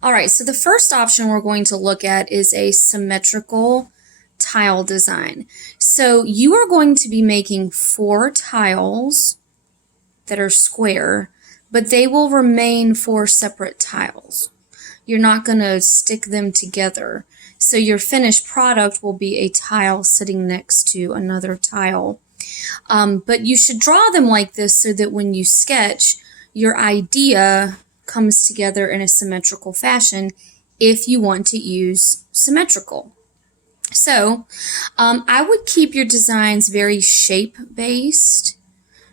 All right, so the first option we're going to look at is a symmetrical tile design. So you are going to be making 4 tiles that are square, but they will remain 4 separate tiles. You're not going to stick them together. So your finished product will be a tile sitting next to another tile. But you should draw them like this so that when you sketch, your idea comes together in a symmetrical fashion if you want to use symmetrical. So I would keep your designs very shape-based.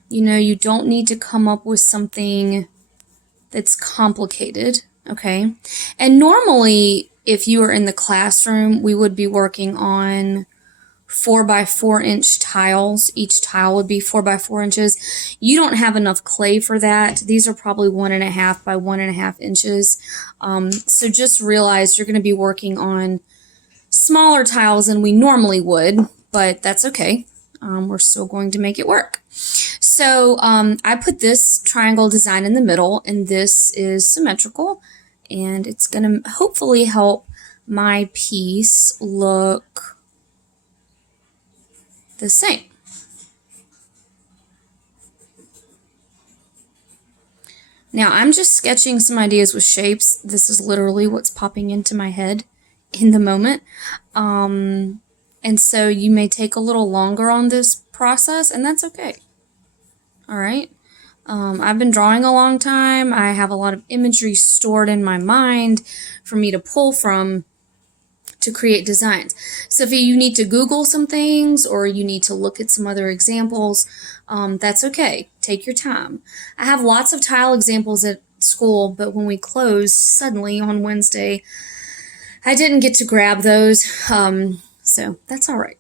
You know, you don't need to come up with something that's complicated, okay? And normally, if you were in the classroom, we would be working on 4 by 4 inch tiles. Each tile would be 4 by 4 inches. You don't have enough clay for that. These are probably 1.5 by 1.5 inches. So just realize you're going to be working on smaller tiles than we normally would, but that's okay. We're still going to make it work. So I put this triangle design in the middle, and this is symmetrical, and it's going to hopefully help my piece look the same. Now I'm just sketching some ideas with shapes. This is literally what's popping into my head in the moment. And so you may take a little longer on this process, and that's okay. All right. I've been drawing a long time. I have a lot of imagery stored in my mind for me to pull from to create designs. So if you need to Google some things or you need to look at some other examples, that's okay. Take your time. I have lots of tile examples at school, but when we closed suddenly on Wednesday, I didn't get to grab those, so that's all right.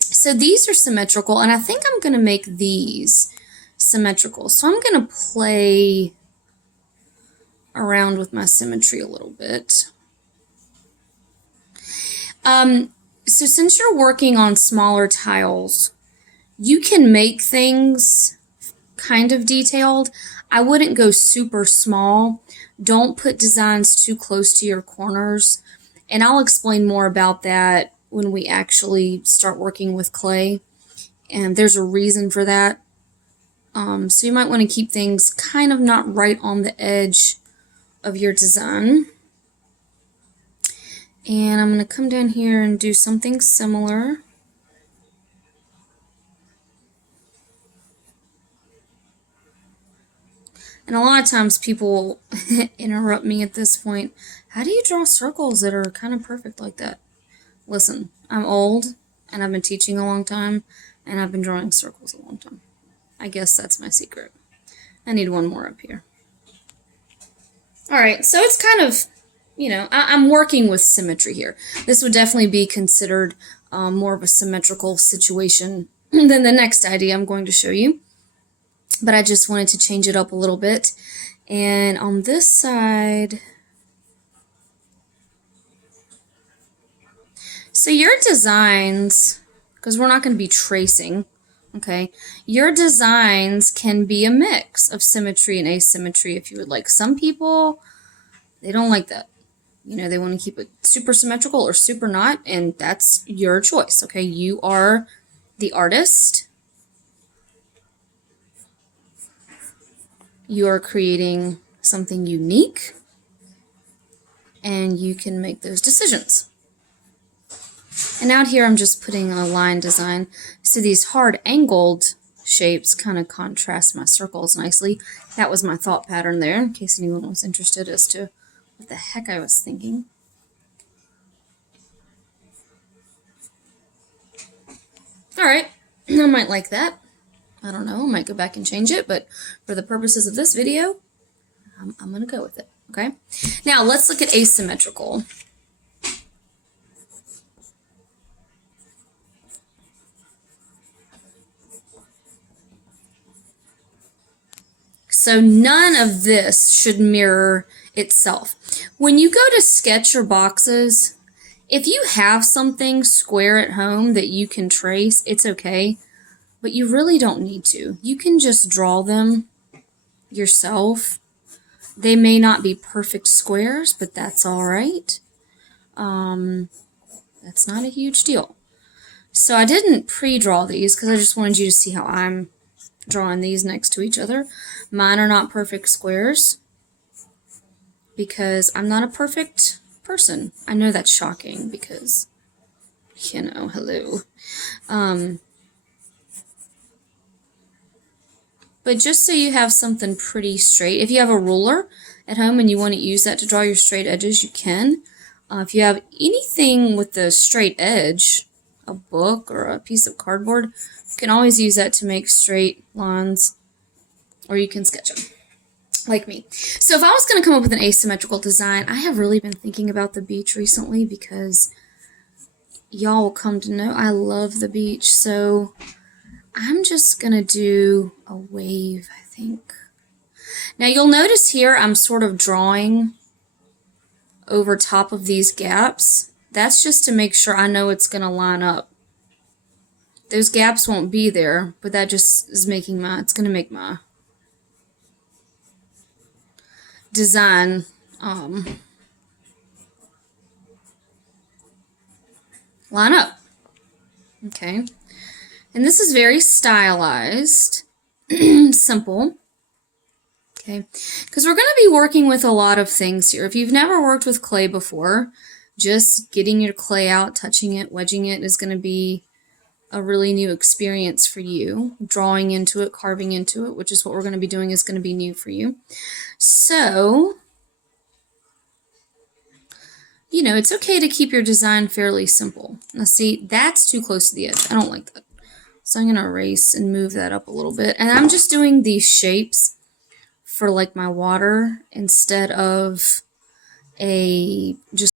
So these are symmetrical, and I think I'm going to make these symmetrical. So I'm going to play around with my symmetry a little bit. So since you're working on smaller tiles, you can make things kind of detailed. I wouldn't go super small. Don't put designs too close to your corners. And I'll explain more about that when we actually start working with clay. And there's a reason for that. So you might want to keep things kind of not right on the edge of your design. And I'm going to come down here and do something similar. And a lot of times people interrupt me at this point. How do you draw circles that are kind of perfect like that? Listen, I'm old, and I've been teaching a long time, and I've been drawing circles a long time. I guess that's my secret. I need one more up here. All right, so it's kind of, you know, I'm working with symmetry here. This would definitely be considered more of a symmetrical situation than the next idea I'm going to show you. But I just wanted to change it up a little bit. And on this side, so your designs, because we're not going to be tracing, okay, your designs can be a mix of symmetry and asymmetry if you would like. Some people, they don't like that. You know, they want to keep it super symmetrical or super not, and that's your choice, okay? You are the artist. You are creating something unique, and you can make those decisions. And out here, I'm just putting a line design. So these hard angled shapes kind of contrast my circles nicely. That was my thought pattern there, in case anyone was interested as to what the heck I was thinking. All right, I might like that. I don't know, I might go back and change it, but for the purposes of this video, I'm going to go with it, okay? Now, let's look at asymmetrical. So none of this should mirror itself. When you go to sketch your boxes, if you have something square at home that you can trace, it's okay. But you really don't need to. You can just draw them yourself They may not be perfect squares, but that's all right. That's not a huge deal. So I didn't pre-draw these because I just wanted you to see how I'm drawing these next to each other. Mine are not perfect squares because I'm not a perfect person. I know that's shocking because, you know, hello. But just so you have something pretty straight, if you have a ruler at home and you want to use that to draw your straight edges, you can. If you have anything with the straight edge, a book or a piece of cardboard, you can always use that to make straight lines, or you can sketch them, like me. So if I was going to come up with an asymmetrical design, I have really been thinking about the beach recently because y'all will come to know I love the beach. So I'm just going to do a wave, I think. Now you'll notice here I'm sort of drawing over top of these gaps. That's just to make sure I know it's going to line up. Those gaps won't be there, but that just is making it's going to make my design line up. Okay. And this is very stylized, simple. Okay, because we're going to be working with a lot of things here. If you've never worked with clay before, just getting your clay out, touching it, wedging it is going to be a really new experience for you. Drawing into it, carving into it, which is what we're going to be doing, is going to be new for you. So, you know, it's okay to keep your design fairly simple. Now see, that's too close to the edge. I don't like that. So I'm going to erase and move that up a little bit. And I'm just doing these shapes for like my water instead of just